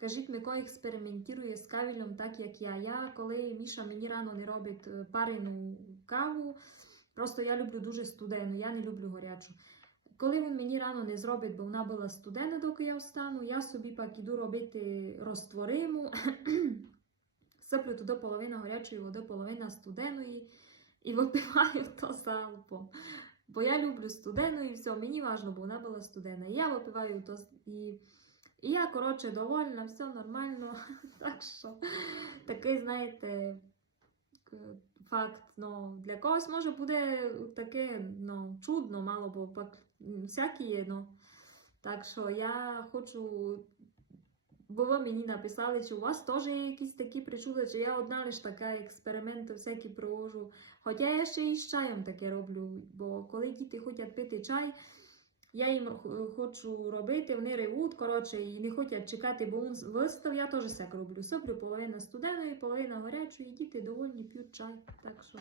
Кажіть, Микола експериментує з кавілем так, як я. Я, коли Міша мені рано не робить е, парену каву, просто я люблю дуже студену, я не люблю горячу. Коли він мені рано не зробить, бо вона була студена, доки я встану, я собі пак іду робити розтвориму, сиплю туди половина гарячої води, половина студеної і випиваю то залпом. Бо я люблю студену і все, мені важливо, бо вона була студена. І я випиваю то і, і я, коротше, довольна, все нормально. Так що такий, знаєте, факт. Ну, для когось може буде таке ну, чудно, мало, бо всякі є. Ну. Так що я хочу. Бо ви мені написали, чи у вас теж є якісь такі причуди, чи я одна лише така експерименти всякі провожу. Хоча я ще і з чаєм таке роблю, бо коли діти хочуть пити чай, я їм х- хочу робити, вони ревуть, коротше, і не хочуть чекати, бо вистав, я теж так роблю. Соплю половина студеної, половина гарячої, діти довольні п'ють чай. Так що